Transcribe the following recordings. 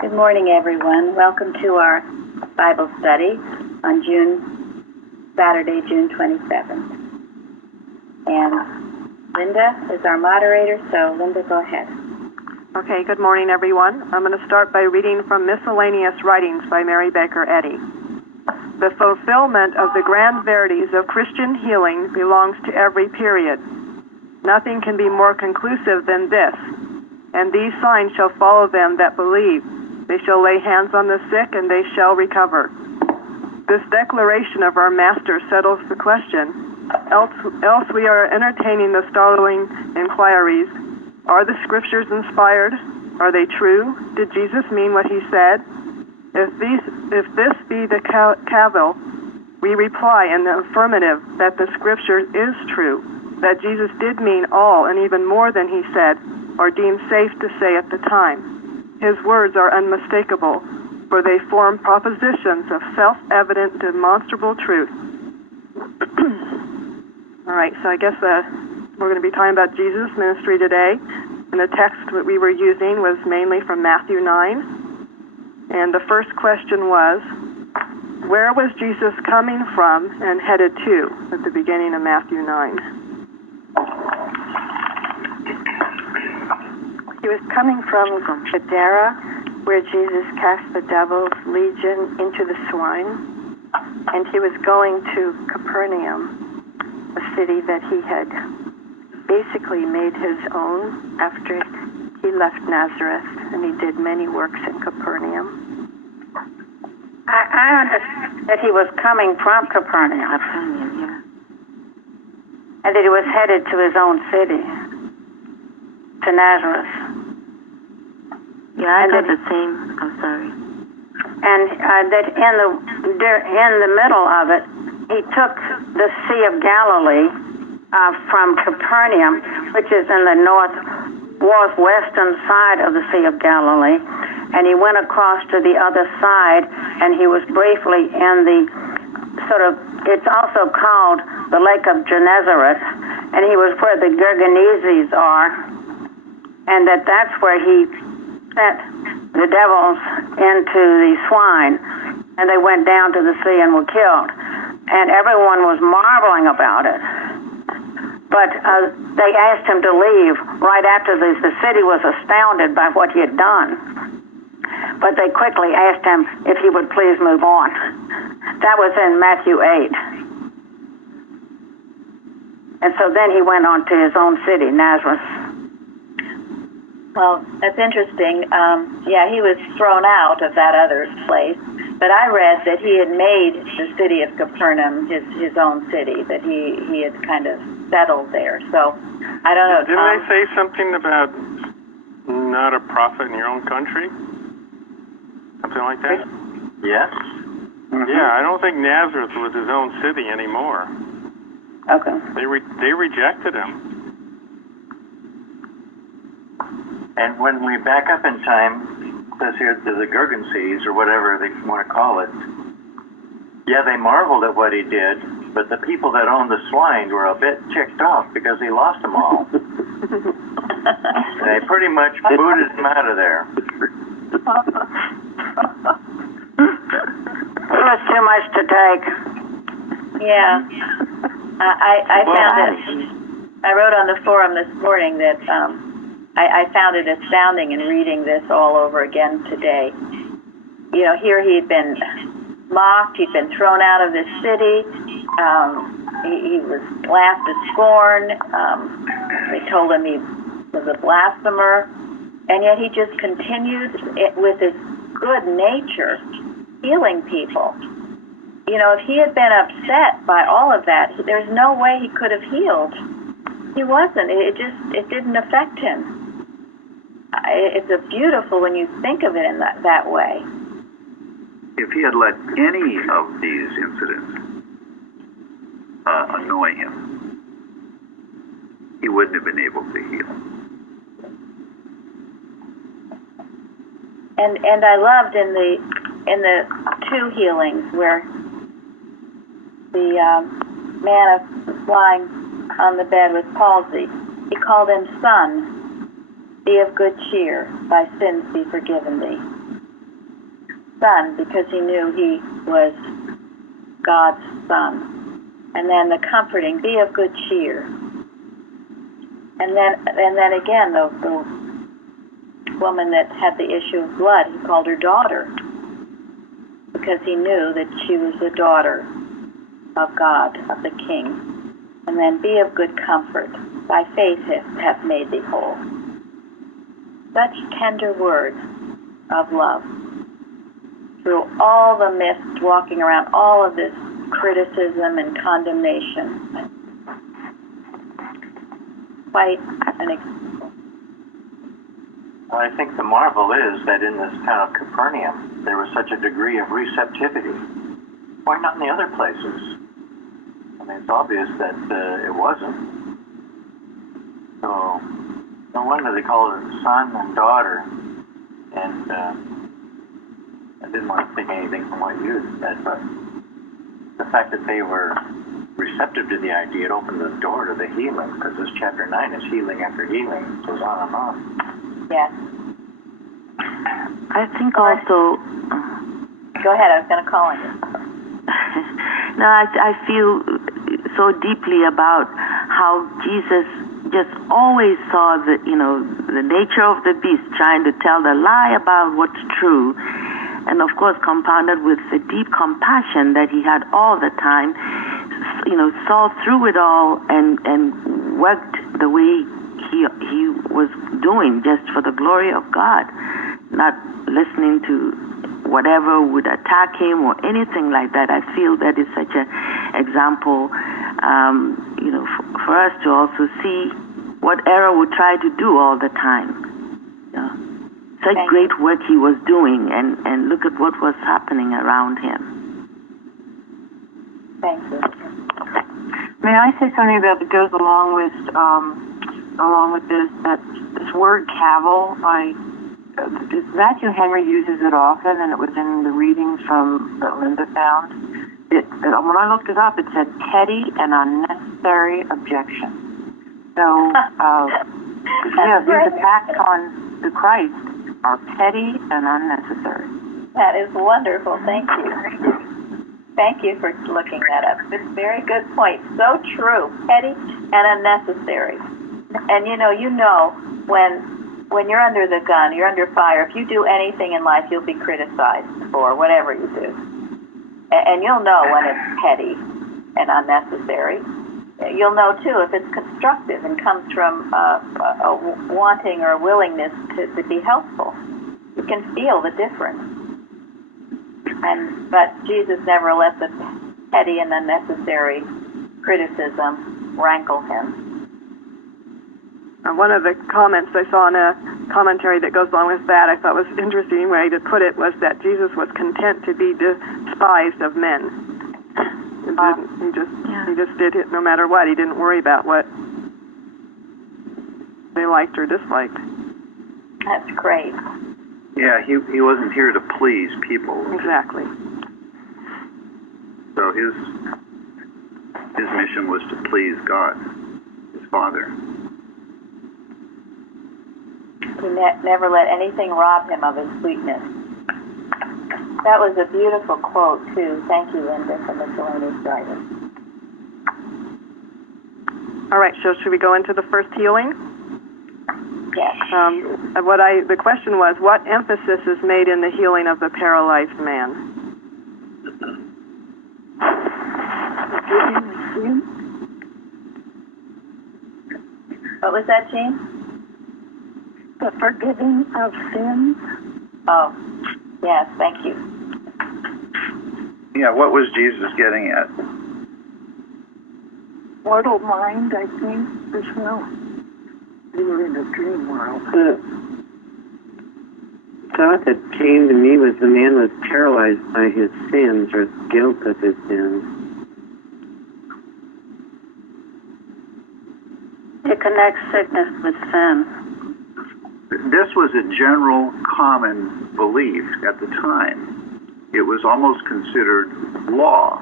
Good morning, everyone. Welcome to our Bible study on Saturday, June 27th. And Linda is our moderator, so Linda, go ahead. Okay, good morning, everyone. I'm going to start by reading from Miscellaneous Writings by Mary Baker Eddy. The fulfillment of the grand verities of Christian healing belongs to every period. Nothing can be more conclusive than this. And these signs shall follow them that believe. They shall lay hands on the sick, and they shall recover. This declaration of our Master settles the question. Else we are entertaining the startling inquiries. Are the Scriptures inspired? Are they true? Did Jesus mean what he said? If this be the cavil, we reply in the affirmative that the Scripture is true, that Jesus did mean all and even more than he said, or deemed safe to say at the time. His words are unmistakable, for they form propositions of self-evident, demonstrable truth. All right, so I guess we're going to be talking about Jesus' ministry today. And the text that we were using was mainly from Matthew 9. And the first question was, where was Jesus coming from and headed to at the beginning of Matthew 9? He was coming from Gadara, where Jesus cast the devil's legion into the swine, and he was going to Capernaum, a city that he had basically made his own after he left Nazareth, and he did many works in Capernaum. I understand that he was coming from Capernaum, Yeah. and that he was headed to his own city, to Nazareth. Yeah, I got the same. I'm sorry. And that in the middle of it, he took the Sea of Galilee from Capernaum, which is in the northwestern side of the Sea of Galilee, and he went across to the other side, and he was briefly in the it's also called the Lake of Gennesaret, and he was where the Gergesenes are, and that's where he sent the devils into the swine, and they went down to the sea and were killed. And everyone was marveling about it. But they asked him to leave right after this. The city was astounded by what he had done. But they quickly asked him if he would please move on. That was in Matthew 8. And so then he went on to his own city, Nazareth. Well, that's interesting. He was thrown out of that other place, but I read that he had made the city of Capernaum his own city, that he had kind of settled there. So, I don't know. Didn't they say something about not a prophet in your own country? Something like that? Yes. Mm-hmm. Yeah, I don't think Nazareth was his own city anymore. Okay. They rejected him. And when we back up in time, it says here the Gergesenes, or whatever they want to call it, yeah, they marveled at what he did, but the people that owned the swine were a bit ticked off because he lost them all. They pretty much booted him out of there. It was too much to take. Yeah. I found it. I wrote on the forum this morning that I found it astounding in reading this all over again today. You know, here he'd been mocked, he'd been thrown out of this city, he was laughed to scorn, they told him he was a blasphemer, and yet he just continued with his good nature, healing people. You know, if he had been upset by all of that, there's no way he could have healed. He wasn't. It didn't affect him. It's beautiful when you think of it in that way. If he had let any of these incidents annoy him, he wouldn't have been able to heal. And I loved in the two healings where the man was lying on the bed with palsy, he called him son. Be of good cheer, thy sins be forgiven thee. son because he knew he was God's son. And then the comforting, be of good cheer. And then again, the woman that had the issue of blood, he called her daughter because he knew that she was the daughter of God, of the King. And then be of good comfort. Thy faith hath made thee whole. Such tender words of love. Through all the mist, walking around all of this criticism and condemnation. Quite Well, I think the marvel is that in this town of Capernaum, there was such a degree of receptivity. Why not in the other places? I mean, it's obvious that it wasn't. So, no wonder they call her son and daughter. And I didn't want to think anything from what you said, but the fact that they were receptive to the idea, it opened the door to the healing, because this chapter 9 is healing after healing. It goes on and on. Yes. I think also. Go ahead, I was going to call on you. No, I feel so deeply about how Jesus just always saw the nature of the beast, trying to tell the lie about what's true, and of course compounded with the deep compassion that he had all the time. Saw through it all and worked the way he was doing just for the glory of God, not listening to whatever would attack him or anything like that. I feel that is such an example, for us to also see what error would try to do all the time. Such Thank great you. work he was doing, and look at what was happening around him. Thank you. May I say something that goes along with this? That this word cavil, Matthew Henry uses it often, and it was in the readings that Linda found. When I looked it up, it said petty and unnecessary objection. So, these attacks on the Christ are petty and unnecessary. That is wonderful. Thank you. Thank you for looking that up. It's a very good point. So true. Petty and unnecessary. And when you're under the gun, you're under fire, if you do anything in life, you'll be criticized for whatever you do. And you'll know when it's petty and unnecessary. You'll know, too, if it's constructive and comes from a wanting or a willingness to be helpful. You can feel the difference. But Jesus never let the petty and unnecessary criticism rankle him. One of the comments I saw in a commentary that goes along with that, I thought was an interesting way to put it, was that Jesus was content to be despised of men. He just did it no matter what. He didn't worry about what they liked or disliked. That's great. Yeah, he wasn't here to please people. Exactly. So his mission was to please God, his Father. He never let anything rob him of his sweetness. That was a beautiful quote, too. Thank you, Linda, for miscellaneous writing. All right, so should we go into the first healing? Yes. The question was, what emphasis is made in the healing of the paralyzed man? What was that, Jean? The forgiving of sins. Oh, yes, thank you. Yeah, what was Jesus getting at? Mortal mind, I think, as well. You were in a dream world. The thought that came to me was the man was paralyzed by his sins, or guilt of his sins. It connects sickness with sin. This was a general common belief at the time. It was almost considered law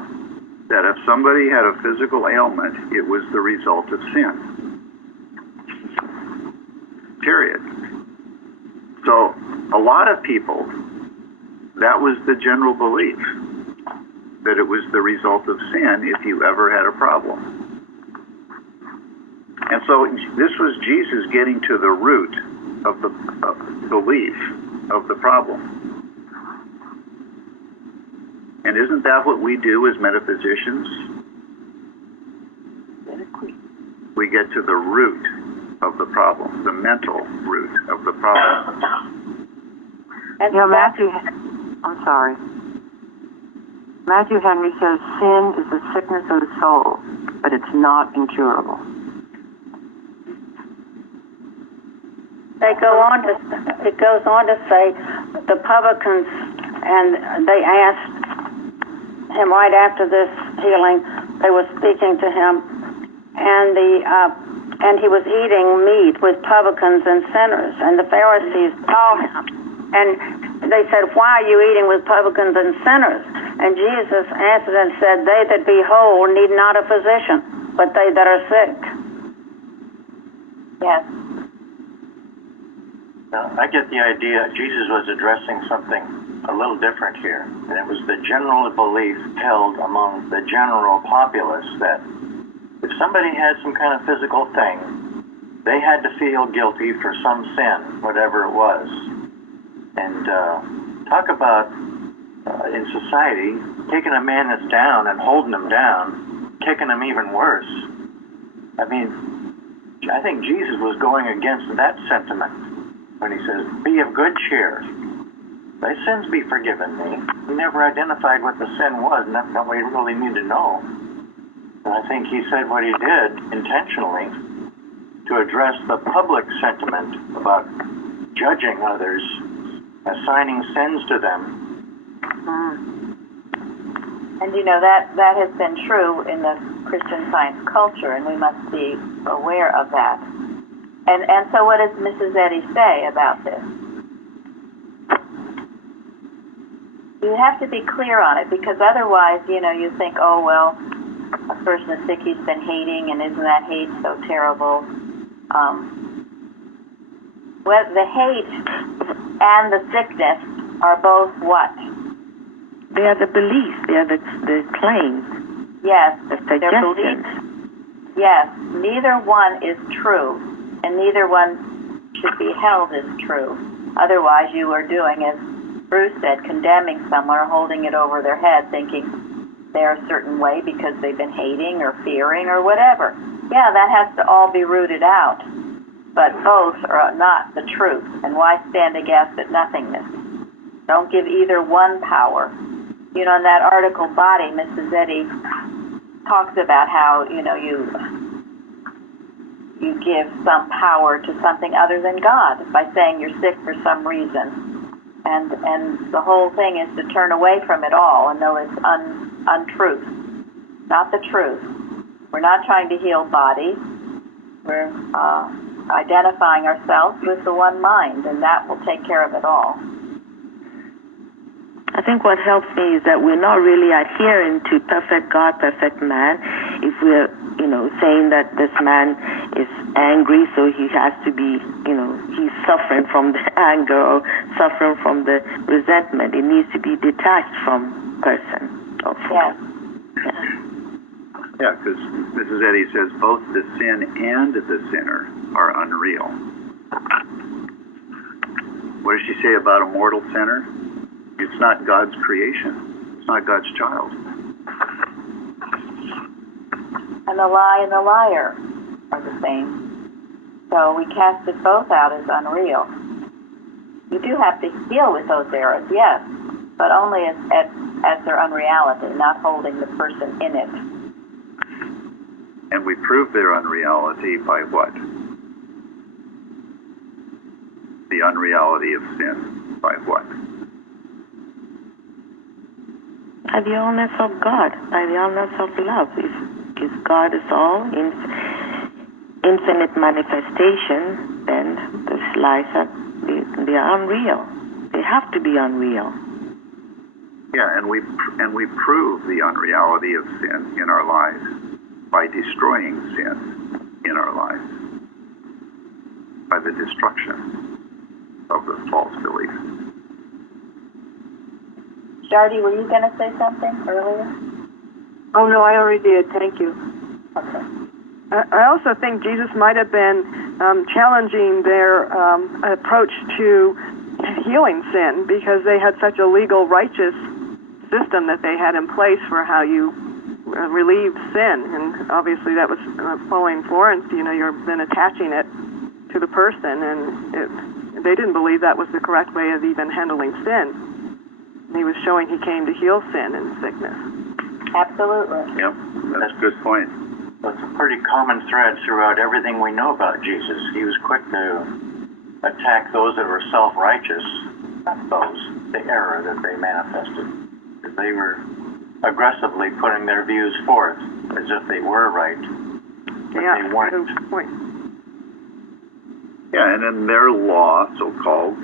that if somebody had a physical ailment, it was the result of sin. Period. So a lot of people that was the general belief, that it was the result of sin if you ever had a problem. And so this was Jesus getting to the root of the belief of the problem. And isn't that what we do as metaphysicians? We get to the root of the problem, the mental root of the problem. And You know, Matthew Henry says sin is the sickness of the soul, but it's not incurable. It goes on to say the publicans, and they asked him right after this healing, they were speaking to him, and he was eating meat with publicans and sinners, and the Pharisees saw him, and they said, "Why are you eating with publicans and sinners?" And Jesus answered and said, "They that be whole need not a physician, but they that are sick." yes, Now, I get the idea Jesus was addressing something a little different here, and it was the general belief held among the general populace that if somebody had some kind of physical thing, they had to feel guilty for some sin, whatever it was. And talk about, in society, taking a man that's down and holding him down, kicking him even worse. I mean, I think Jesus was going against that sentiment when he says, "Be of good cheer. Thy sins be forgiven thee." He never identified what the sin was, and that's not what we really need to know. And I think he said what he did intentionally to address the public sentiment about judging others, assigning sins to them. and you know that has been true in the Christian Science culture, and we must be aware of that. And so, what does Mrs. Eddy say about this? You have to be clear on it, because otherwise, you think, oh well, a person is sick, he's been hating, and isn't that hate so terrible? Well, the hate and the sickness are both what? They are the beliefs. They are the claims. Yes, The they're suggestions. beliefs. Yes, neither one is true, and neither one should be held as true. Otherwise, you are doing, as Bruce said, condemning someone or holding it over their head, thinking they're a certain way because they've been hating or fearing or whatever. Yeah, that has to all be rooted out. But both are not the truth. And why stand aghast at nothingness? Don't give either one power. In that article, Body, Mrs. Eddy talks about how, you give some power to something other than God by saying you're sick for some reason. And the whole thing is to turn away from it all and know it's untruth, not the truth. We're not trying to heal bodies. We're identifying ourselves with the one mind, and that will take care of it all. I think what helps me is that we're not really adhering to perfect God, perfect man. If we're, saying that this man is angry, so he has to be, he's suffering from the anger or suffering from the resentment. It needs to be detached from person. Yes. Yeah, because Mrs. Eddy says both the sin and the sinner are unreal. What does she say about a mortal sinner? It's not God's creation. It's not God's child. And the lie and the liar are the same. So we cast it both out as unreal. You do have to deal with those errors, yes, but only as their unreality, not holding the person in it. And we prove their unreality by what? The unreality of sin. By what? By the allness of God, by the allness of love. If God is all infinite manifestation, then these lies they are unreal. They have to be unreal. Yeah, and we prove the unreality of sin in our lives by destroying sin in our lives, by the destruction of the false belief. Jardy, were you going to say something earlier? Oh, no, I already did. Thank you. Okay. I also think Jesus might have been challenging their approach to healing sin, because they had such a legal, righteous system that they had in place for how you relieve sin. And obviously that was following Florence. You're then attaching it to the person, and they didn't believe that was the correct way of even handling sin. And he was showing he came to heal sin and sickness. Absolutely. Yep, that's a good point. It's a pretty common thread throughout everything we know about Jesus. He was quick to attack those that were self-righteous, not those, the error that they manifested. They were aggressively putting their views forth as if they were right, but they weren't. Good point. Yeah, and in their law, so-called,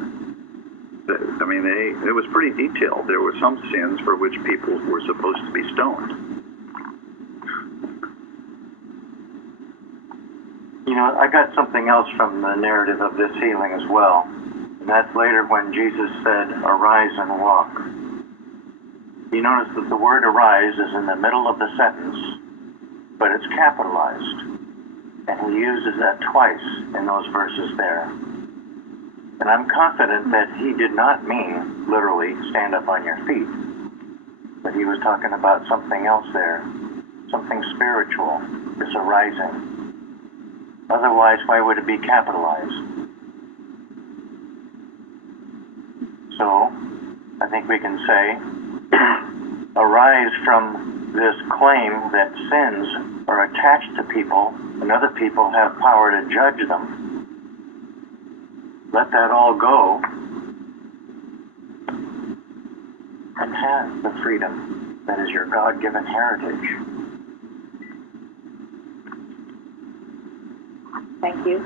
it was pretty detailed. There were some sins for which people were supposed to be stoned. I got something else from the narrative of this healing as well. And that's later when Jesus said, "Arise and walk." You notice that the word "arise" is in the middle of the sentence, but it's capitalized. And he uses that twice in those verses there. And I'm confident that he did not mean literally stand up on your feet, but he was talking about something else there, something spiritual, this arising. Otherwise, why would it be capitalized? So, I think we can say, arise from this claim that sins are attached to people and other people have power to judge them. Let that all go and have the freedom that is your God-given heritage. Thank you.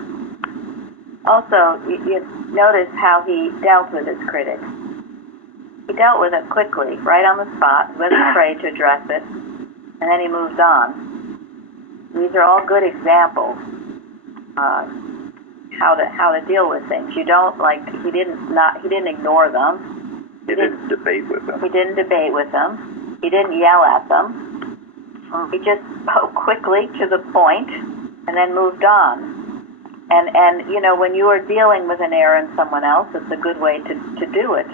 Also, you notice how he dealt with his critics. He dealt with it quickly, right on the spot, wasn't afraid to address it, and then he moved on. These are all good examples how to deal with things. You don't he didn't ignore them. He didn't debate with them. He didn't debate with them. He didn't yell at them. He just spoke quickly to the point and then moved on. And when you are dealing with an error in someone else, it's a good way to do it.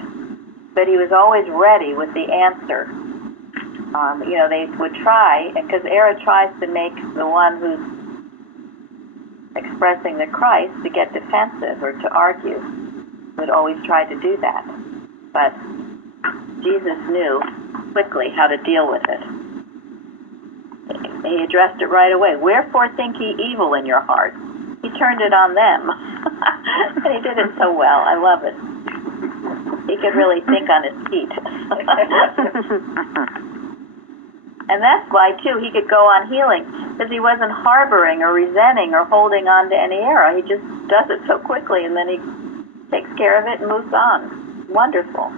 But he was always ready with the answer. They would try, because error tries to make the one who's expressing the Christ to get defensive or to argue. Would always try to do that. But Jesus knew quickly how to deal with it. He addressed it right away. Wherefore think ye evil in your heart? He turned it on them. And he did it so well. I love it. He could really think on his feet. And that's why, too, he could go on healing, because he wasn't harboring or resenting or holding on to any error. He just does it so quickly, and then he takes care of it and moves on. Wonderful.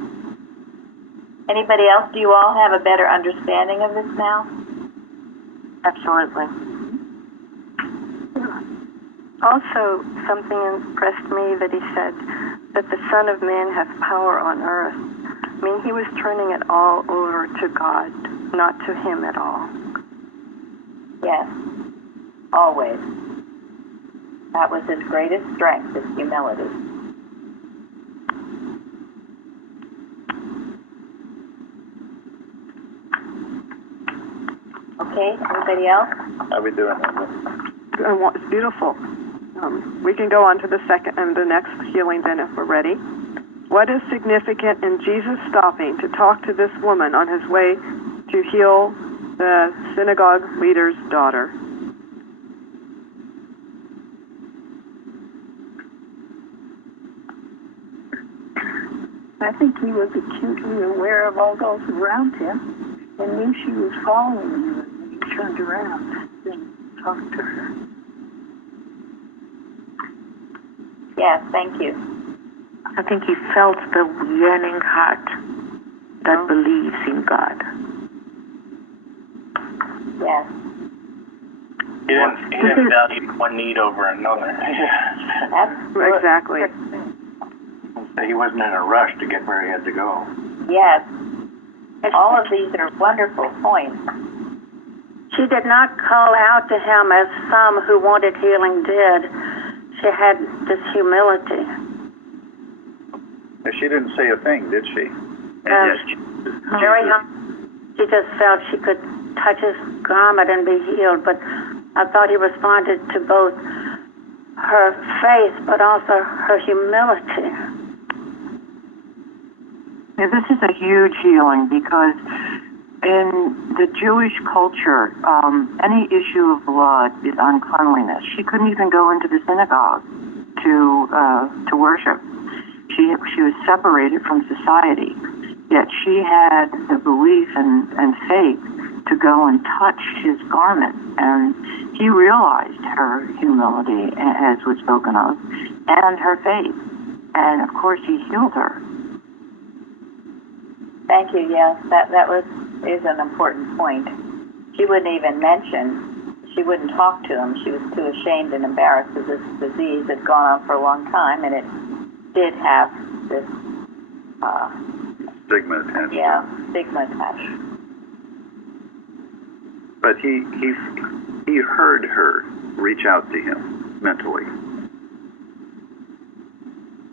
Anybody else? Do you all have a better understanding of this now? Absolutely. Also, something impressed me that he said that the Son of Man has power on earth. I mean, he was turning it all over to God, not to him at all. Yes, always. That was his greatest strength, his humility. Okay, anybody else? How we doing? It's beautiful. We can go on to the next healing then if we're ready. What is significant in Jesus stopping to talk to this woman on his way to heal the synagogue leader's daughter? I think he was acutely aware of all those around him and knew she was following him, and he turned around and talked to her. Yes, thank you. I think he felt the yearning heart that believes in God. Yes. He didn't value one need over another. Exactly. He wasn't in a rush to get where he had to go. Yes. All of these are wonderful points. She did not call out to him as some who wanted healing did. She had this humility. She didn't say a thing, did she? Very humble. She just felt she could touch his garment and be healed, but I thought he responded to both her faith but also her humility. Yeah, this is a huge healing because in the Jewish culture, any issue of blood is uncleanliness. She couldn't even go into the synagogue to worship. She was separated from society, yet she had the belief and faith to go and touch his garment, and he realized her humility, as was spoken of, and her faith, and of course he healed her. Thank you. Yes, that is an important point. She wouldn't even mention. She wouldn't talk to him. She was too ashamed and embarrassed that this disease had gone on for a long time, and it did have this stigma attached. Yeah, stigma attached. But he heard her reach out to him mentally.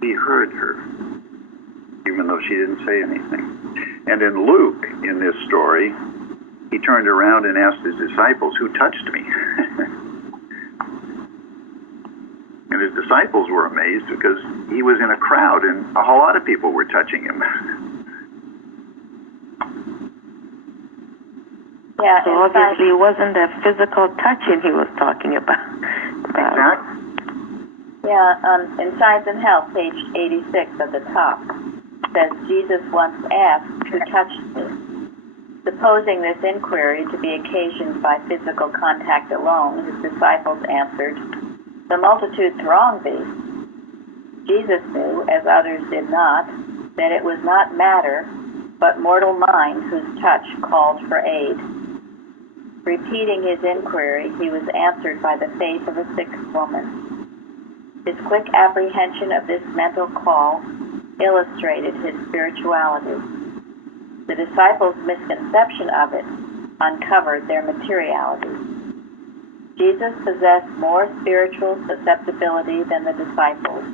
He heard her, even though she didn't say anything. And in Luke, in this story, he turned around and asked his disciples, "Who touched me?" And his disciples were amazed because he was in a crowd and a whole lot of people were touching him. Yeah, so obviously it wasn't a physical touching he was talking about. Exactly. Yeah, in Science and Health, page 86 at the top, says Jesus once asked, "Who touched me?" Supposing this inquiry to be occasioned by physical contact alone, his disciples answered, "The multitude thronged thee." Jesus knew, as others did not, that it was not matter, but mortal mind whose touch called for aid. Repeating his inquiry, he was answered by the faith of a sick woman. His quick apprehension of this mental call illustrated his spirituality. The disciples' misconception of it uncovered their materiality. Jesus possessed more spiritual susceptibility than the disciples.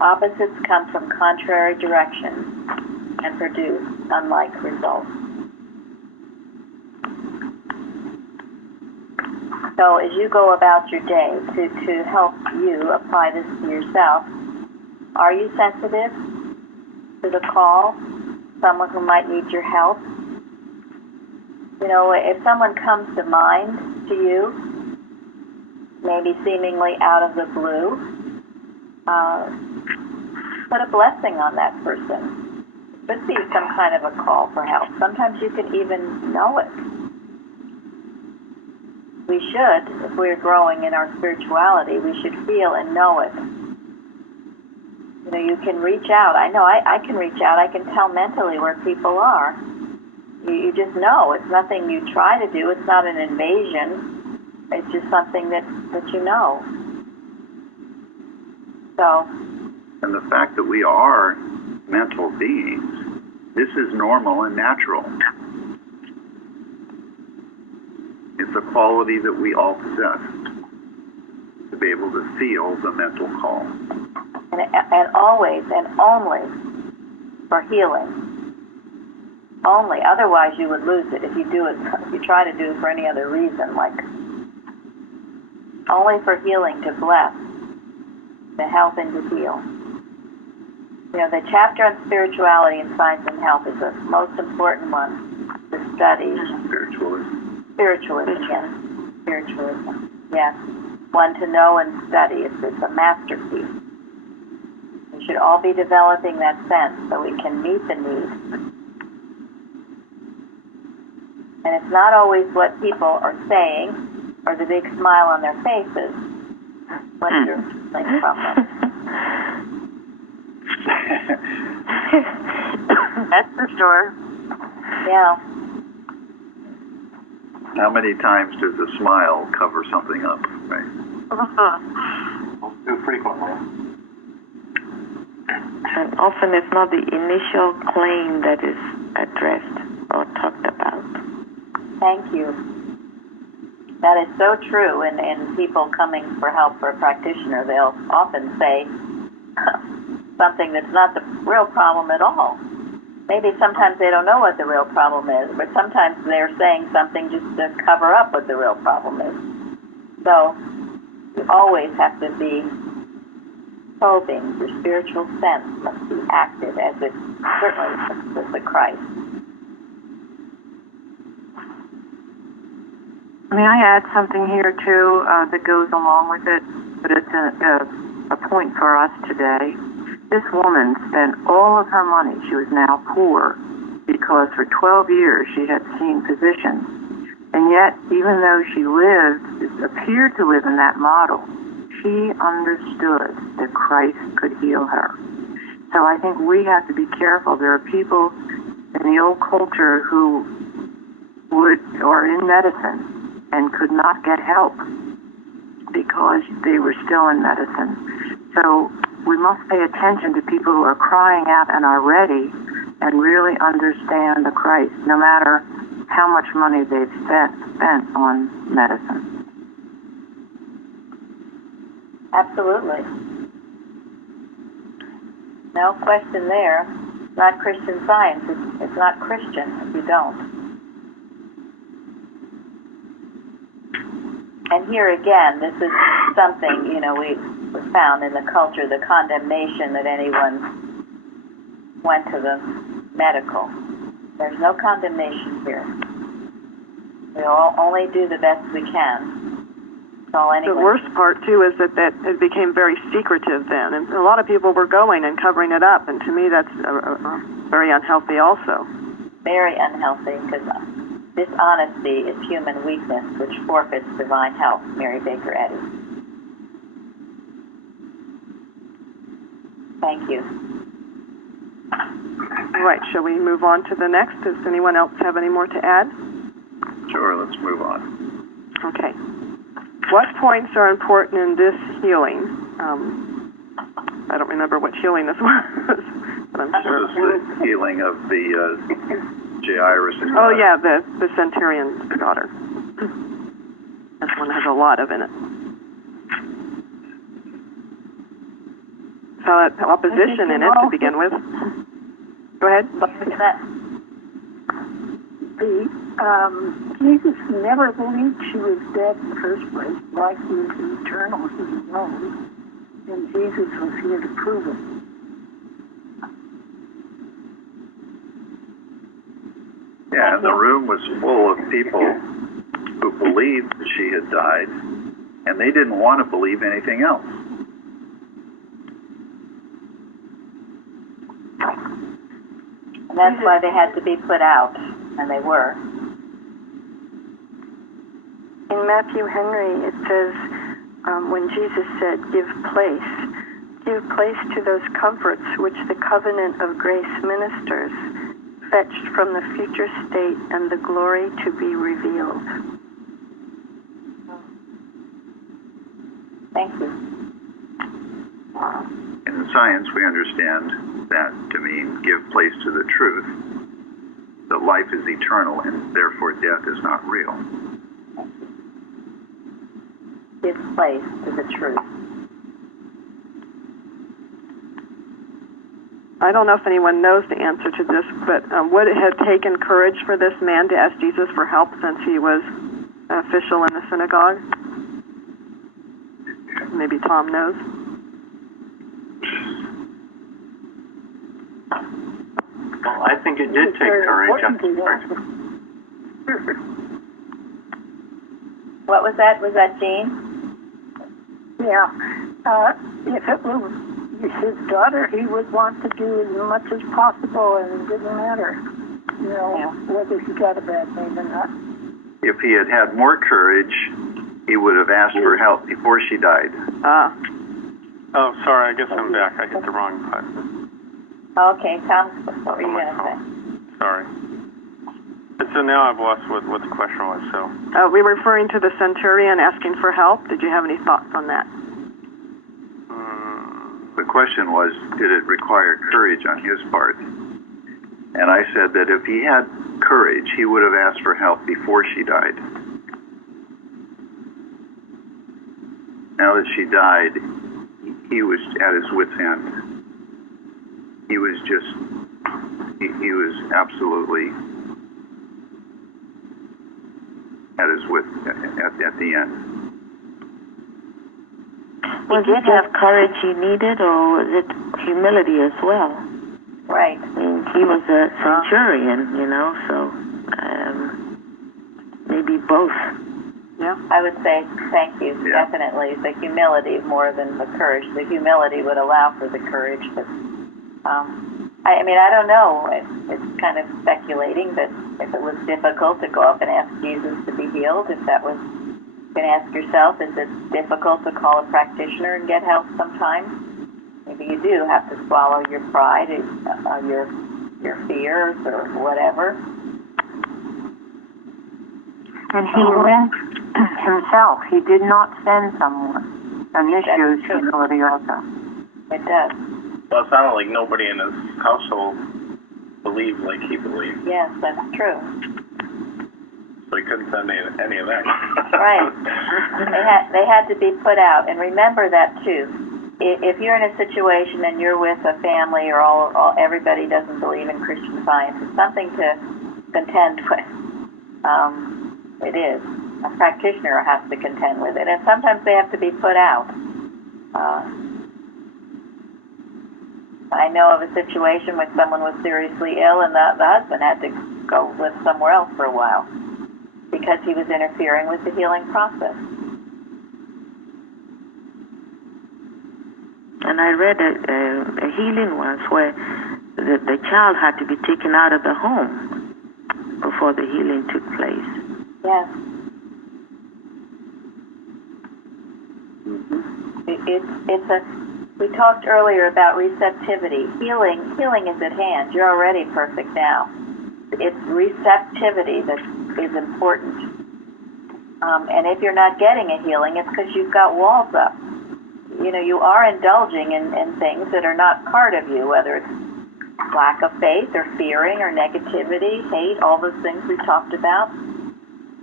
Opposites come from contrary directions and produce unlike results. So as you go about your day to help you apply this to yourself, are you sensitive to the call? Someone who might need your help? You know, if someone comes to mind to you, maybe seemingly out of the blue, put a blessing on that person. It could be some kind of a call for help. Sometimes you can even know it. We should, if we're growing in our spirituality, we should feel and know it. You know, you can reach out. I know I can reach out. I can tell mentally where people are. You just know. It's nothing you try to do. It's not an invasion. It's just something that you know. So. And the fact that we are mental beings, this is normal and natural. It's a quality that we all possess, to be able to feel the mental call. And always and only for healing. Only. Otherwise you would lose it if you try to do it for any other reason, like only for healing, to bless, to help and to heal. You know, the chapter on spirituality in Science and Health is the most important one to study. Spiritualism, yes. Spiritualism, yes. One to know and study. It's a masterpiece. We should all be developing that sense so we can meet the need. And it's not always what people are saying or the big smile on their faces. What you're feeling from them. That's for sure. Yeah. How many times does a smile cover something up, right? Too frequently. And often it's not the initial claim that is addressed. or talked about. Thank you. That is so true. And people coming for help for a practitioner, they'll often say something that's not the real problem at all. Maybe sometimes they don't know what the real problem is, but sometimes they're saying something just to cover up what the real problem is. So you always have to be probing. Your spiritual sense must be active, as it certainly is with the Christ. May I add something here too that goes along with it, but it's a point for us today. This woman spent all of her money. She was now poor because for 12 years she had seen physicians. And yet, even though she appeared to live in that model, she understood that Christ could heal her. So I think we have to be careful. There are people in the old culture who are in medicine and could not get help because they were still in medicine. So we must pay attention to people who are crying out and are ready and really understand the Christ, no matter how much money they've spent on medicine. Absolutely. No question there. It's not Christian Science. It's not Christian if you don't. And here again, this is something, we found in the culture, the condemnation that anyone went to the medical. There's no condemnation here. We all only do the best we can. That's all anyone. The worst part, too, is that it became very secretive then. And a lot of people were going and covering it up. And to me, that's very unhealthy also. Very unhealthy, because dishonesty is human weakness, which forfeits divine help. Mary Baker Eddy. Thank you. All right, shall we move on to the next? Does anyone else have any more to add? Sure, let's move on. Okay. What points are important in this healing? I don't remember which healing this was, but I'm sure. This is the healing of the Jairus' daughter. Oh, yeah, the centurion's daughter. This one has a lot of in it. So opposition in it to begin with. Go ahead. Jesus never believed she was dead in the first place. Life was eternal, he knows. And Jesus was here to prove it. Yeah, and the room was full of people who believed that she had died, and they didn't want to believe anything else. And that's why they had to be put out, and they were. In Matthew Henry, it says, when Jesus said, give place to those comforts which the covenant of grace ministers, fetched from the future state and the glory to be revealed. Thank you. In science, we understand that to mean give place to the truth, that life is eternal and therefore death is not real. Give place to the truth. I don't know if anyone knows the answer to this, but would it have taken courage for this man to ask Jesus for help since he was an official in the synagogue? Maybe Tom knows. Well, I think it did take courage. What was that? Was that Jean? Yeah. If it was his daughter, he would want to do as much as possible, and it didn't matter, whether he got a bad name or not. If he had had more courage, he would have asked for help before she died. Oh, sorry, I guess I'm back. I hit the wrong button. Okay, Tom, what were you going to say? Sorry. So now I've lost what the question was, so. We were referring to the centurion asking for help. Did you have any thoughts on that? The question was, did it require courage on his part? And I said that if he had courage, he would have asked for help before she died. Now that she died, he was at his wit's end. He was he was absolutely at his wit at the end. Was it just courage he needed, or was it humility as well? Right. I mean, he was a centurion, so maybe both. Yeah. I would say thank you. Yeah. Definitely the humility more than the courage. The humility would allow for the courage, but I don't know. It's kind of speculating that if it was difficult to go up and ask Jesus to be healed, if that was, you can ask yourself, is it difficult to call a practitioner and get help sometimes? Maybe you do have to swallow your pride, your fears, or whatever. And he went himself. He did not send someone. And this shows humility also. It does. Well, it sounded like nobody in his household believed like he believed, Yes, that's true. so he couldn't send any of them. Right. They had to be put out. And remember that too. If you're in a situation and you're with a family or all everybody doesn't believe in Christian Science, it's something to contend with. It is. A practitioner has to contend with it, and sometimes they have to be put out. I know of a situation where someone was seriously ill, and the husband had to go live somewhere else for a while because he was interfering with the healing process. And I read a healing once where the child had to be taken out of the home before the healing took place. Yes. We talked earlier about receptivity. Healing is at hand. You're already perfect now. It's receptivity that is important. And if you're not getting a healing, it's because you've got walls up. You are indulging in things that are not part of you, whether it's lack of faith or fearing or negativity, hate, all those things we talked about.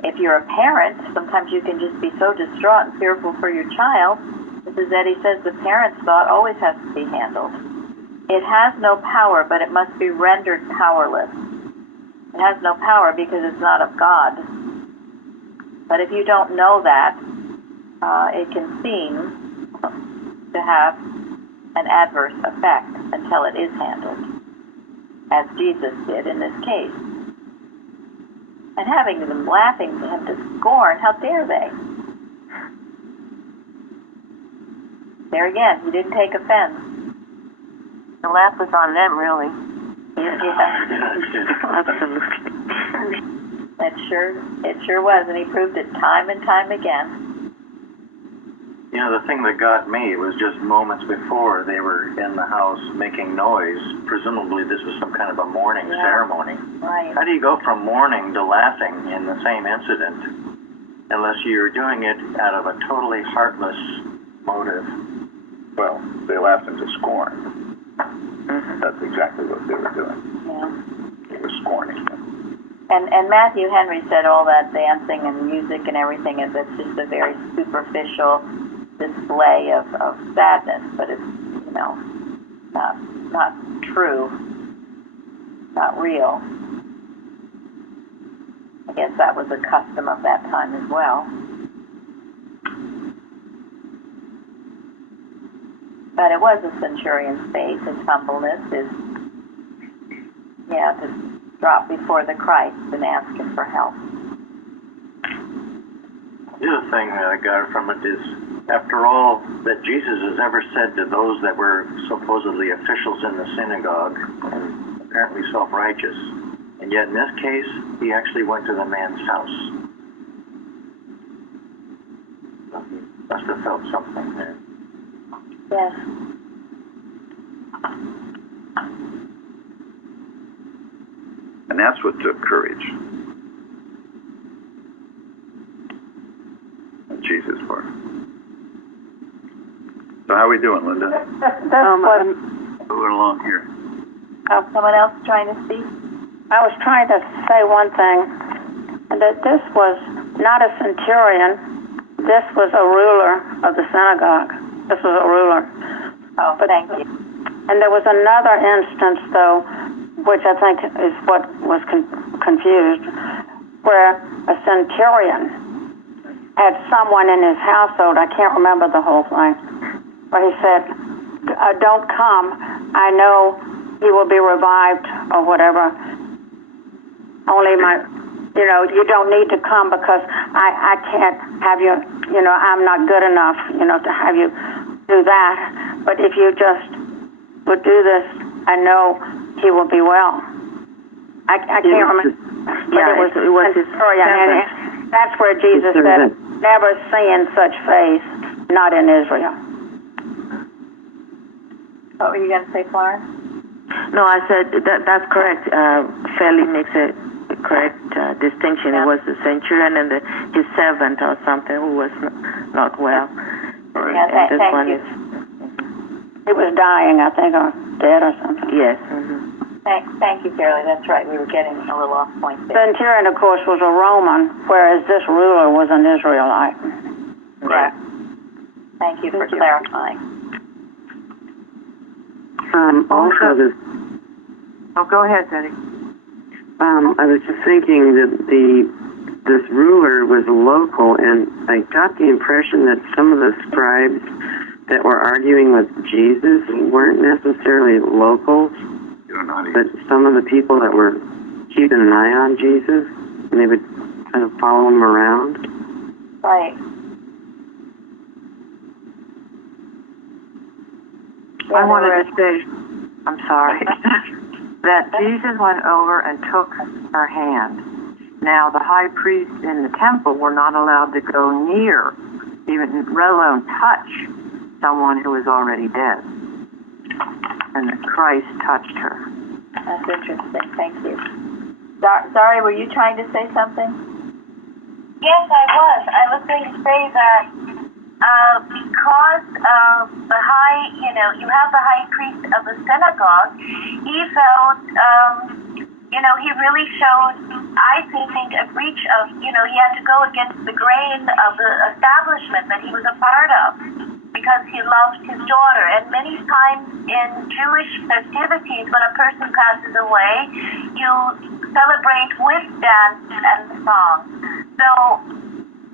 If you're a parent, sometimes you can just be so distraught and fearful for your child. Mrs. Eddy says the parent's thought always has to be handled. It has no power, but it must be rendered powerless. It has no power because it's not of God. But if you don't know that, it can seem to have an adverse effect until it is handled, as Jesus did in this case. And having them laughing him to scorn, how dare they? There again, he didn't take offense. The laugh was on them, really. Yeah. Absolutely. It sure was, and he proved it time and time again. The thing that got me was just moments before they were in the house making noise. Presumably this was some kind of a mourning ceremony. Right. How do you go from mourning to laughing in the same incident unless you're doing it out of a totally heartless motive? Well, they laughed him to scorn. That's exactly what they were doing. Yeah. They were scorning him. And Matthew Henry said all that dancing and music and everything is just a very superficial display of sadness, but it's not true, not real. I guess that was a custom of that time as well. But it was a centurion's faith, his humbleness, to drop before the Christ and ask him for help. The other thing that I got from it is, after all that Jesus has ever said to those that were supposedly officials in the synagogue, and apparently self-righteous, and yet in this case, he actually went to the man's house. He must have felt something there. Yes. And that's what took courage. On Jesus' part. So how are we doing, Linda? That's what Moving along here. Someone else trying to speak? I was trying to say one thing, that this was not a centurion. This was a ruler of the synagogue. This was a ruler. Oh, thank you. And there was another instance, though, which I think is what was confused, where a centurion had someone in his household, I can't remember the whole thing, but he said, don't come, I know he will be revived or whatever. Only you don't need to come because I can't have you, I'm not good enough, to have you do that. But if you just would do this, I know he will be well. I can't remember. Yeah, but it was his servant. and that's where Jesus said, never seen such faith, not in Israel. What were you going to say, Florence? No, I said that's correct. Fairly makes a correct distinction. Yeah. It was the centurion and his servant or something who was not well. Yeah, And this thank one you. is, He was dying, I think, or dead or something. yes. Thank you, Fairly. That's right. We were getting a little off point there. Centurion, of course, was a Roman, whereas this ruler was an Israelite. Right. Thank you for clarifying. Also, this. Oh, go ahead, Betty. I was just thinking that this ruler was local, and I got the impression that some of the scribes that were arguing with Jesus weren't necessarily locals, but some of the people that were keeping an eye on Jesus, and they would kind of follow him around. Right. I wanted to say, I'm sorry, that Jesus went over and took her hand. Now, the high priest in the temple were not allowed to go near, even let alone touch, someone who was already dead. And Christ touched her. That's interesting. Thank you. Sorry, were you trying to say something? Yes, I was. I was going to say that because of the high, you have the high priest of the synagogue, he felt, he really showed, I think, a breach of, he had to go against the grain of the establishment that he was a part of because he loved his daughter. And many times in Jewish festivities, when a person passes away, you celebrate with dance and song. So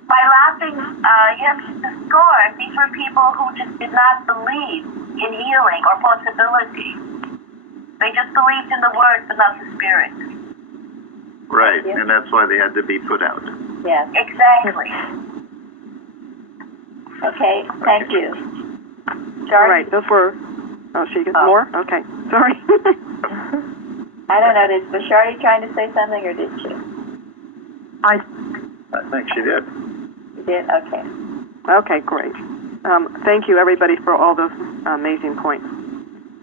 by laughing him to scorn, these were people who just did not believe in healing or possibility. They just believed in the word but not the spirit. Right, and that's why they had to be put out. Yes. Exactly. Okay, thank you. All right, those were. Oh, she gets more? Okay, sorry. I don't know. Was Shardy trying to say something, or did she? I think she did. You did? Okay. Okay, great. Thank you, everybody, for all those amazing points.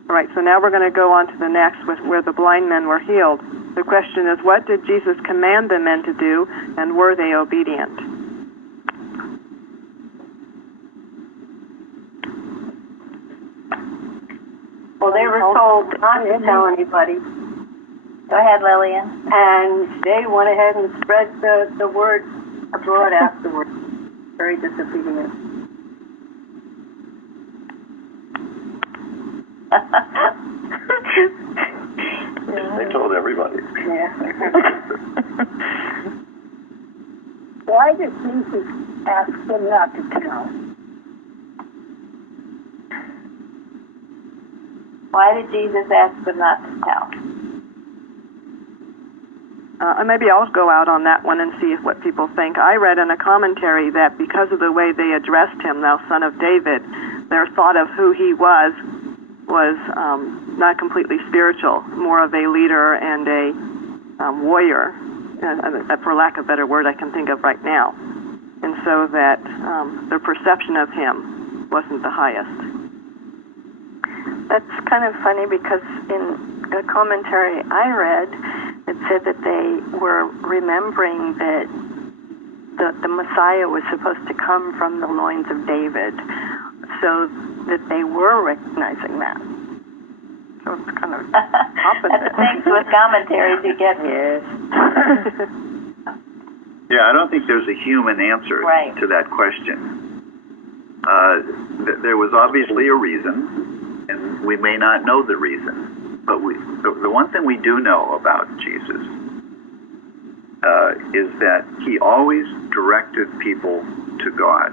All right, so now we're going to go on to the next, with where the blind men were healed. The question is, what did Jesus command the men to do, and were they obedient? Well, they were told not to tell anybody, Go ahead, Lillian. and they went ahead and spread the word abroad afterwards. Very disobedient. They told everybody. Yeah. Why did Jesus ask them not to tell? Why did Jesus ask them not to tell? Maybe I'll go out on that one and see what people think. I read in a commentary that because of the way they addressed him, thou son of David, their thought of who he was not completely spiritual, more of a leader and a warrior, for lack of a better word I can think of right now. And so that their perception of him wasn't the highest. That's kind of funny because in a commentary I read, it said that they were remembering that the Messiah was supposed to come from the loins of David, so that they were recognizing that. So it's kind of That's the things with commentaries you get. Yes. Yeah, I don't think there's a human answer Right. to that question. There was obviously a reason, and we may not know the reason, but the one thing we do know about Jesus is that he always directed people to God.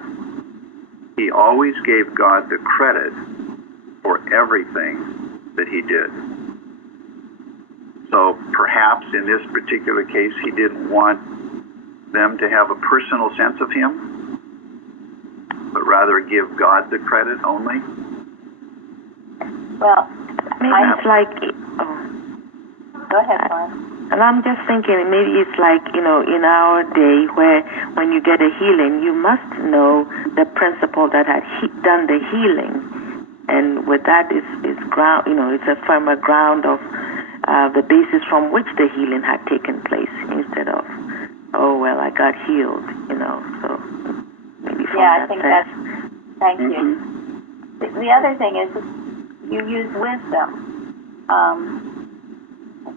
He always gave God the credit for everything that he did. So perhaps in this particular case, he didn't want them to have a personal sense of him, but rather give God the credit only. Well, Maybe it's like, go ahead, Lauren. and I'm just thinking maybe it's like, in our day where when you get a healing, you must know the principle that had done the healing. And with that is ground, it's a firmer ground of the basis from which the healing had taken place instead of, oh, well, I got healed, so maybe from Yeah, I that think sense. thank you. The other thing is you use wisdom.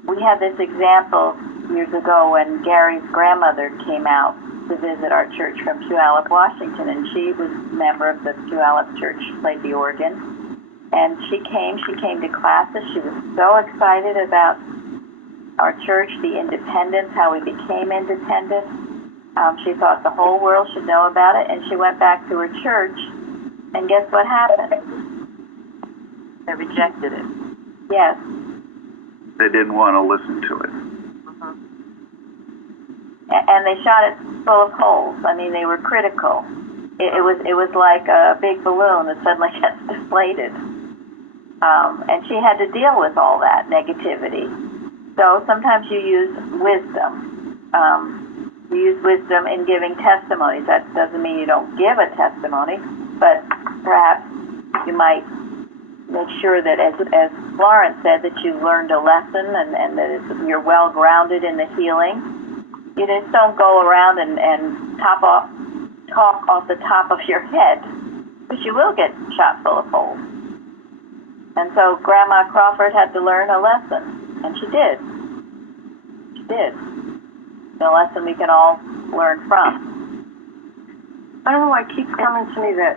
We had this example years ago when Gary's grandmother came out to visit our church from Puyallup, Washington, and she was a member of the Puyallup church, played the organ. And she came to classes. She was so excited about our church, the independence, how we became independent. She thought the whole world should know about it, and she went back to her church, and guess what happened? They rejected it. Yes. They didn't want to listen to it. And they shot it full of holes. I mean, they were critical. It was like a big balloon that suddenly gets deflated. And she had to deal with all that negativity. So sometimes you use wisdom. You use wisdom in giving testimonies. That doesn't mean you don't give a testimony, but perhaps you might make sure that, as Florence said, that you learned a lesson and that you're well grounded in the healing. You just don't go around and talk off the top of your head, because you will get shot full of holes. And so Grandma Crawford had to learn a lesson, and she did. She did. It's a lesson we can all learn from. I don't know why it keeps coming to me that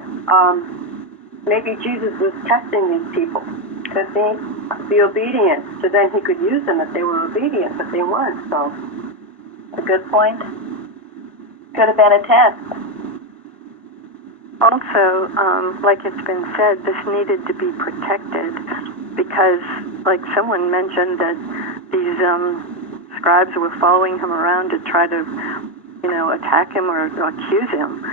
maybe Jesus was testing these people. Could they be obedient? So then he could use them if they were obedient, but they weren't. So a good point. Could have been a test. also, like it's been said, this needed to be protected because, like someone mentioned, that these scribes were following him around to try to, attack him or accuse him.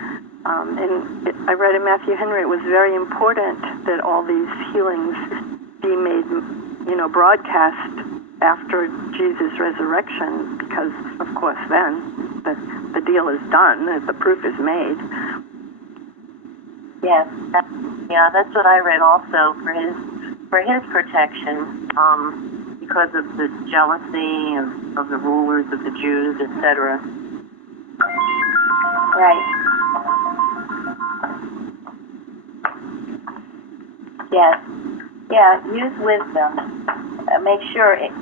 I read in Matthew Henry it was very important that all these healings be made, broadcast after Jesus' resurrection, because, of course, then the deal is done, the proof is made. Yes. Yeah, that's what I read also for his protection, because of the jealousy of the rulers of the Jews, etc. Right. Yes. Yeah, use wisdom. Make sure, if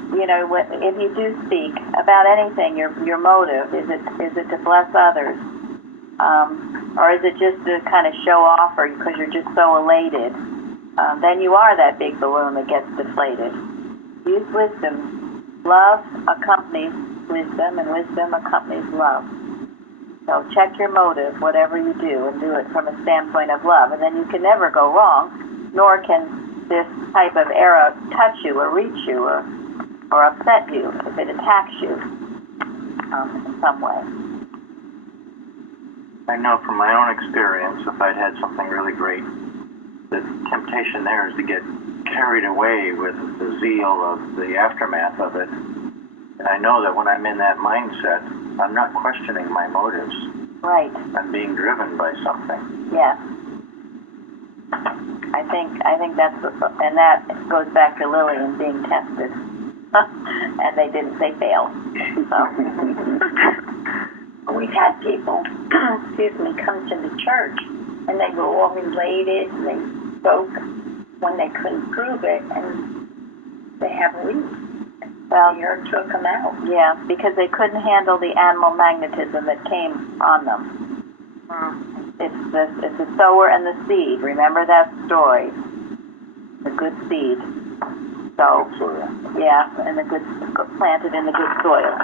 you do speak about anything, your motive, is it to bless others? Or is it just to kind of show off or because you're just so elated? Then you are that big balloon that gets deflated. Use wisdom. Love accompanies wisdom, and wisdom accompanies love. So check your motive, whatever you do, and do it from a standpoint of love. And then you can never go wrong, nor can this type of error touch you or reach you or upset you if it attacks you in some way. I know from my own experience, if I'd had something really great, the temptation there is to get carried away with the zeal of the aftermath of it. And I know that when I'm in that mindset, I'm not questioning my motives. Right. I'm being driven by something. Yes. I think that's and that goes back to Lily and being tested. And they failed. So. We've had people, come to the church, and they were all related, and they spoke when they couldn't prove it, and they have leaves. Well, The air took them out. yeah, because they couldn't handle the animal magnetism that came on them. It's the sower and the seed. Remember that story? The good seed. So, yeah, and the good planted in the good soil.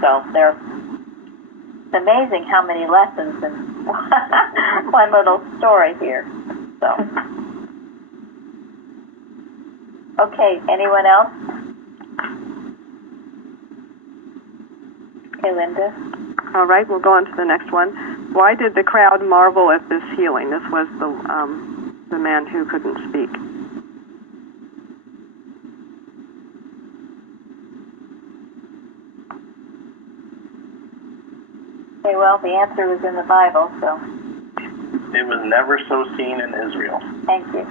So they're. It's amazing how many lessons in one little story here. So, okay, anyone else? Okay, Linda. All right, we'll go on to the next one. Why did the crowd marvel at this healing? This was the man who couldn't speak. Okay, well, the answer was in the Bible, so It was never so seen in Israel. thank you.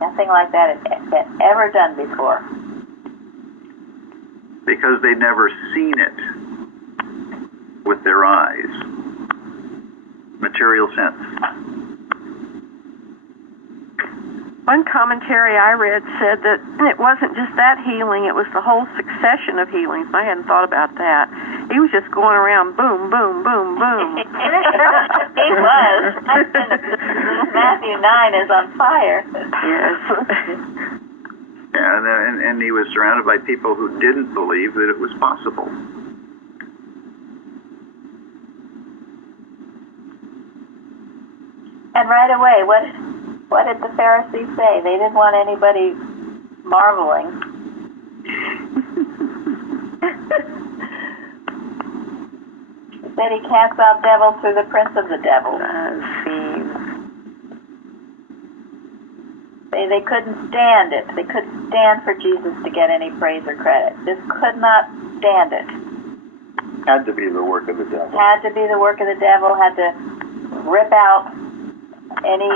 Nothing like that had been ever done before. Because they'd never seen it with their eyes. Material sense. One commentary I read said that it wasn't just that healing, it was the whole succession of healings. I hadn't thought about that. He was just going around boom, boom, boom, boom. He was. Matthew 9 is on fire. Yes. Yeah, and he was surrounded by people who didn't believe that it was possible. And right away, what did the Pharisees say? They didn't want anybody marveling. He said he casts out devils through the prince of the devils. They couldn't stand it. They couldn't stand for Jesus to get any praise or credit. Just could not stand it. Had to be the work of the devil. Had to be the work of the devil. Had to rip out any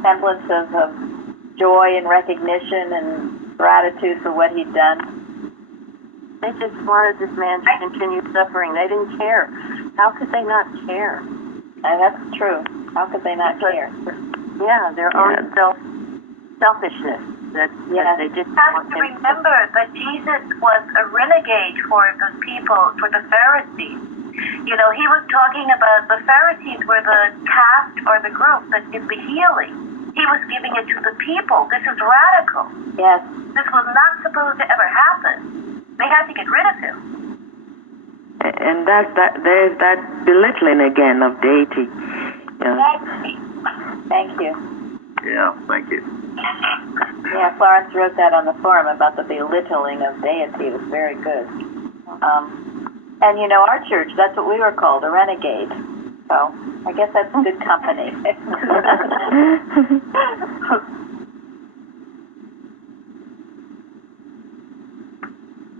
semblance of joy and recognition and gratitude for what he'd done. They just wanted this man to continue suffering. They didn't care. How could they not care? And that's true. How could they not care? Yeah, their own selfishness. That they just You have to remember that Jesus was a renegade for the people, for the Pharisees. You know, he was talking about the Pharisees were the caste or the group that did the healing. He was giving it to the people. This is radical. Yes. This was not supposed to ever happen. They had to get rid of him. And there's that belittling again of deity. Thank you. Yeah, thank you. Yeah, Florence wrote that on the forum about the belittling of deity. It was very good. And you know, our church, that's what we were called, a renegade. So I guess that's good company.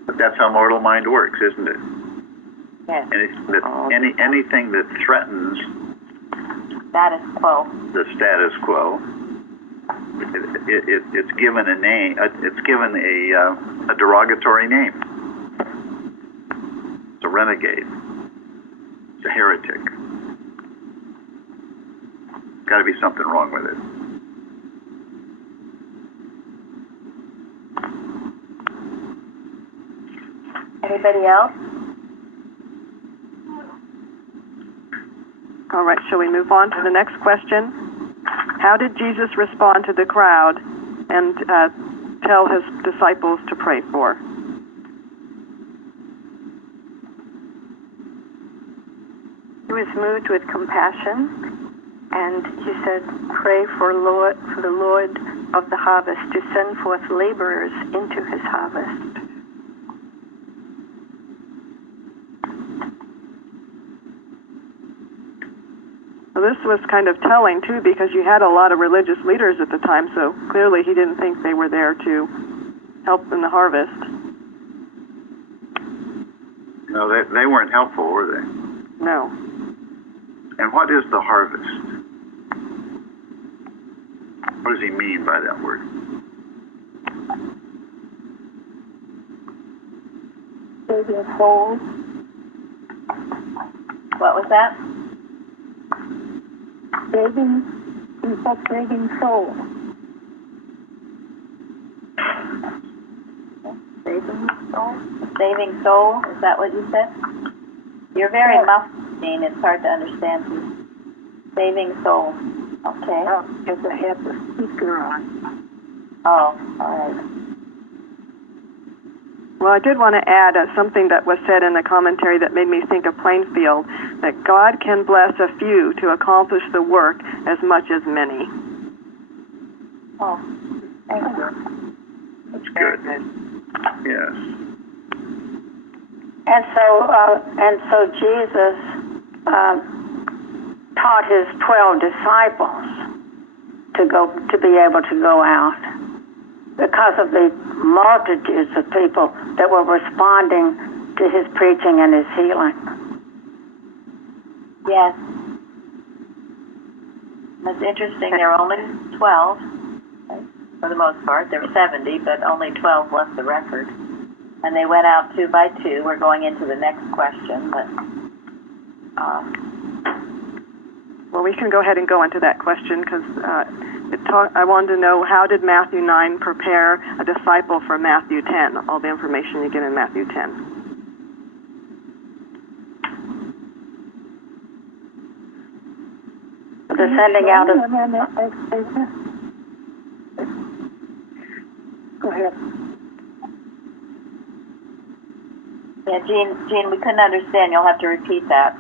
But that's how mortal mind works, isn't it? Yes. Anything that threatens Status quo. the status quo, it's given a name. It's given a derogatory name. It's a renegade. It's a heretic. Got to be something wrong with it. Anybody else? All right, shall we move on to the next question? How did Jesus respond to the crowd and tell his disciples to pray for? He was moved with compassion, and he said, "Pray for the Lord of the harvest to send forth laborers into his harvest." Well, this was kind of telling, too, because you had a lot of religious leaders at the time, so clearly he didn't think they were there to help in the harvest. No, they weren't helpful, were they? No. And what is the harvest? What does he mean by that word? Saving souls. What was that? Saving souls. Saving soul, is that what you said? You're very muffled, Jean. It's hard to understand you. Saving soul. Okay. Because I had the speaker on. Oh, all right. Well, I did want to add something that was said in the commentary that made me think of Plainfield, that God can bless a few to accomplish the work as much as many. Oh, thank you. That's good. Yes. And so Jesus taught his 12 disciples to be able to go out because of the multitudes of people that were responding to his preaching and his healing. Yes. That's interesting. There were only 12, for the most part. There were 70, but only 12 left the record. And they went out 2 by 2. We're going into the next question, but... Well, we can go ahead and go into that question because I wanted to know, how did Matthew 9 prepare a disciple for Matthew 10, all the information you get in Matthew 10. The sending out of... Go ahead. Yeah, Jean, we couldn't understand. You'll have to repeat that.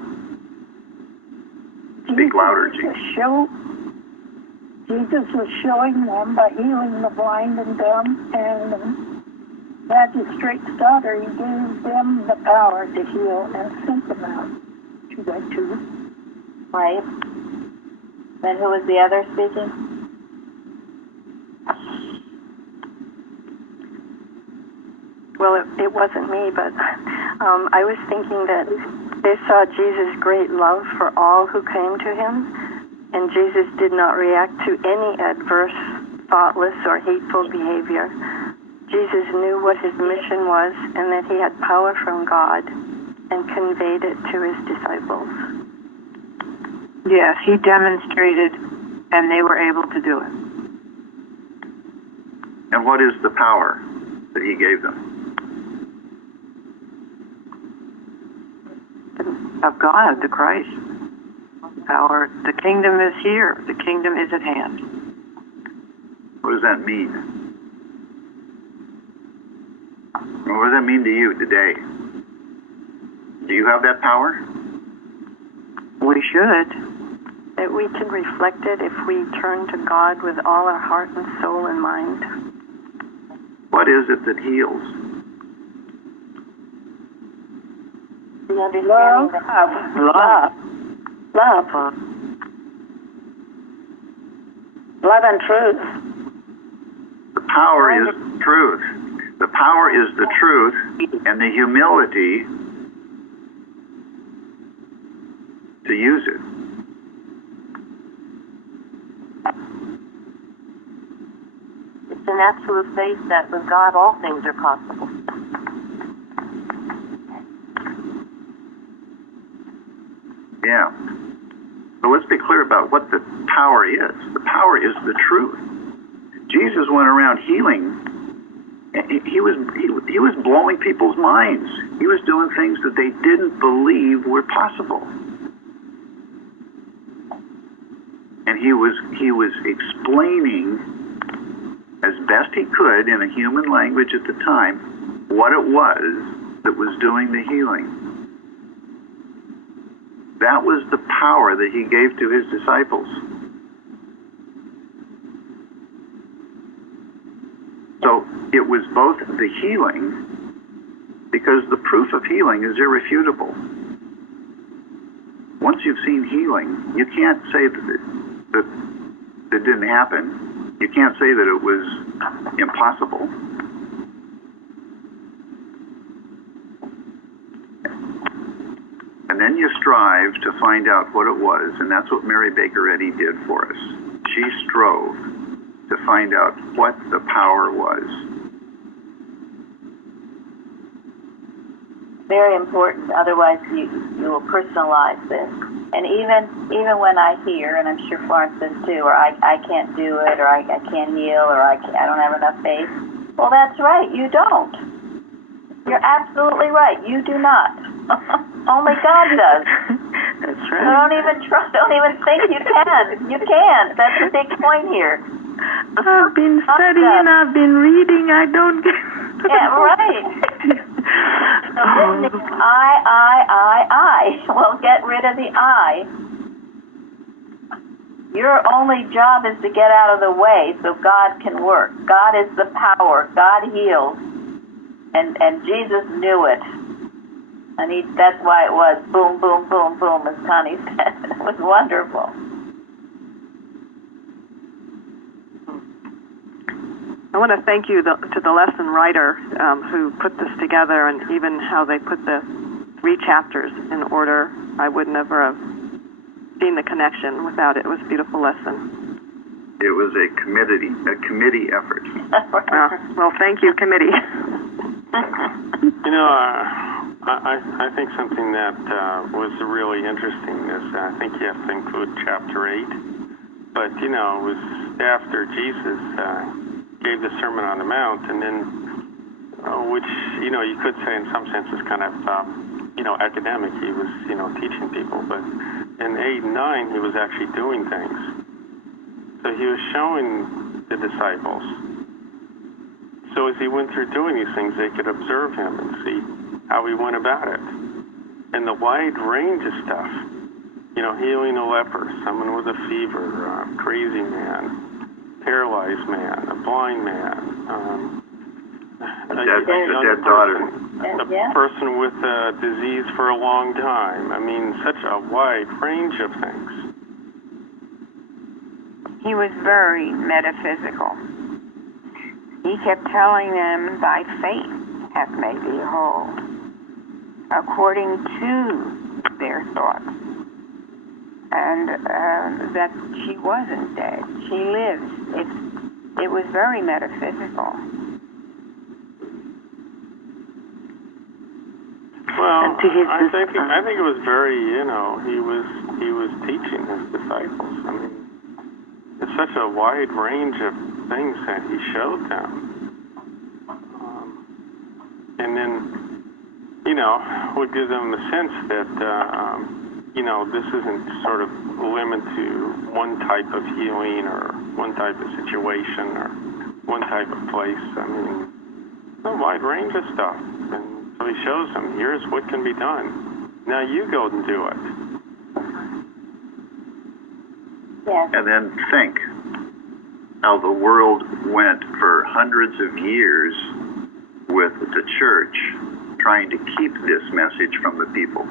Speak louder, Jean. Jesus was showing them by healing the blind and dumb and the magistrate's daughter. He gave them the power to heal and sent them out 2 by 2. Right. Then who was the other speaking? Well, it wasn't me, but I was thinking that they saw Jesus' great love for all who came to him, and Jesus did not react to any adverse, thoughtless, or hateful behavior. Jesus knew what his mission was and that he had power from God and conveyed it to his disciples. Yes, he demonstrated, and they were able to do it. And what is the power that he gave them? Of God, the Christ. Power. The kingdom is here. The kingdom is at hand. What does that mean? What does that mean to you today? Do you have that power? We should. That we can reflect it if we turn to God with all our heart and soul and mind. What is it that heals? The understanding Love and truth. The power is truth. The power is the truth and the humility to use it. It's an absolute faith that with God all things are possible. Yeah. So let's be clear about what the power is. The power is the truth. Jesus went around healing. He was blowing people's minds. He was doing things that they didn't believe were possible. And he was explaining as best he could in a human language at the time what it was that was doing the healing. That was the power that he gave to his disciples. So it was both the healing, because the proof of healing is irrefutable. Once you've seen healing, you can't say that it didn't happen. You can't say that it was impossible. And then you strive to find out what it was, and that's what Mary Baker Eddy did for us. She strove to find out what the power was. Very important. Otherwise, you will personalize this. And even when I hear, and I'm sure Florence does too, or I can't do it, or I can't heal, or I don't have enough faith. Well, that's right. You don't. absolutely right. You do not. Only God does. That's So right. don't even think you can. You can't. That's the big point here. I've been studying, I've been reading, I don't get... Yeah, right. So this means I. Well, get rid of the I. Your only job is to get out of the way so God can work. God is the power. God heals. And Jesus knew it. And that's why it was boom, boom, boom, boom, as Connie said. It was wonderful. I want to thank you to the lesson writer who put this together, and even how they put the 3 chapters in order. I would never have seen the connection without it. It was a beautiful lesson. It was a committee effort. Well, thank you, committee. You know, I think something that was really interesting is I think you have to include chapter 8. But, you know, it was after Jesus gave the Sermon on the Mount, and then, which, you know, you could say in some senses kind of, you know, academic. He was, you know, teaching people. But in 8 and 9, he was actually doing things. So he was showing the disciples. So as he went through doing these things, they could observe him and see how he went about it. And the wide range of stuff, you know, healing a leper, someone with a fever, a crazy man, paralyzed man, a blind man, a dead daughter, a person with a disease for a long time. I mean, such a wide range of things. He was very metaphysical. He kept telling them, thy faith hath made thee whole, according to their thoughts. And that she wasn't dead. She lives. It was very metaphysical. Well, I think it was very, you know, he was teaching his disciples. I mean, it's such a wide range of things that he showed them. And then, you know, would give them a sense that, you know, this isn't sort of limited to one type of healing or one type of situation or one type of place. I mean, it's a wide range of stuff. And so he shows them, here's what can be done. Now you go and do it. Yes. And then think how the world went for hundreds of years with the church trying to keep this message from the people.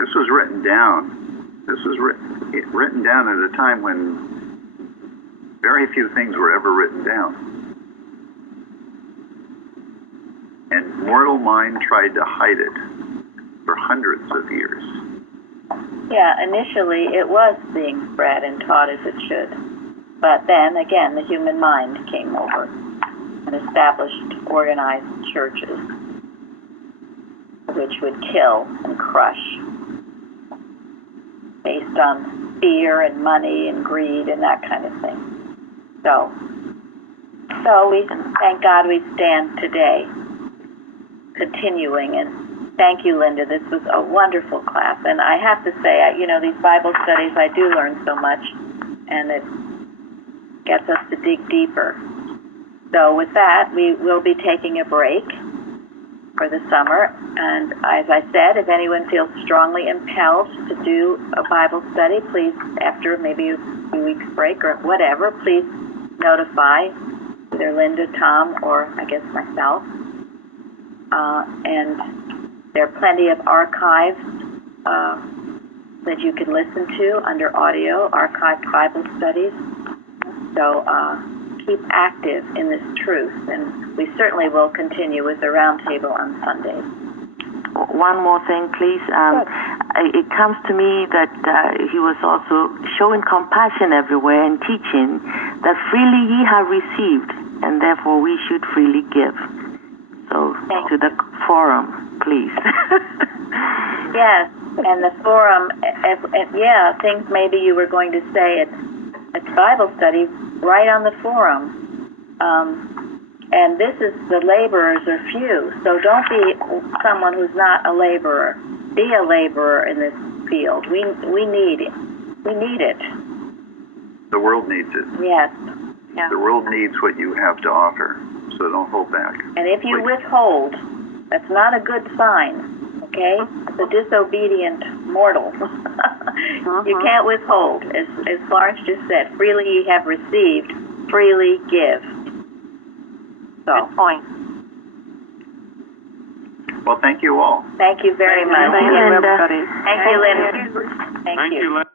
This was written down. This was written down at a time when very few things were ever written down. And mortal mind tried to hide it for hundreds of years. Yeah, initially it was being spread and taught as it should. But then, again, the human mind came over and established organized churches which would kill and crush based on fear and money and greed and that kind of thing. So we, thank God, we stand today continuing. And thank you, Linda. This was a wonderful class. And I have to say, you know, these Bible studies, I do learn so much, and it gets us to dig deeper. So with that, we will be taking a break for the summer. And as I said, if anyone feels strongly impelled to do a Bible study, please, after maybe a few weeks break or whatever, please notify either Linda, Tom, or I guess myself. And there are plenty of archives that you can listen to under audio, archived Bible studies. So keep active in this truth, and we certainly will continue with the roundtable on Sundays. One more thing, please. It comes to me that he was also showing compassion everywhere and teaching that freely ye have received, and therefore we should freely give. So to the forum, please. Yes, and the forum, things maybe you were going to say at Bible study right on the forum. And this is, the laborers are few. So don't be someone who's not a laborer. Be a laborer in this field. We need it. We need it. The world needs it. Yes. The world needs what you have to offer. So don't hold back. And if you withhold, that's not a good sign. Okay? It's a disobedient mortal. You can't withhold. As Florence just said, freely ye have received, freely give. So. Good point. Well, thank you all. Thank you very much. Thank you, everybody. Thank you, Linda. Thank you. Linda.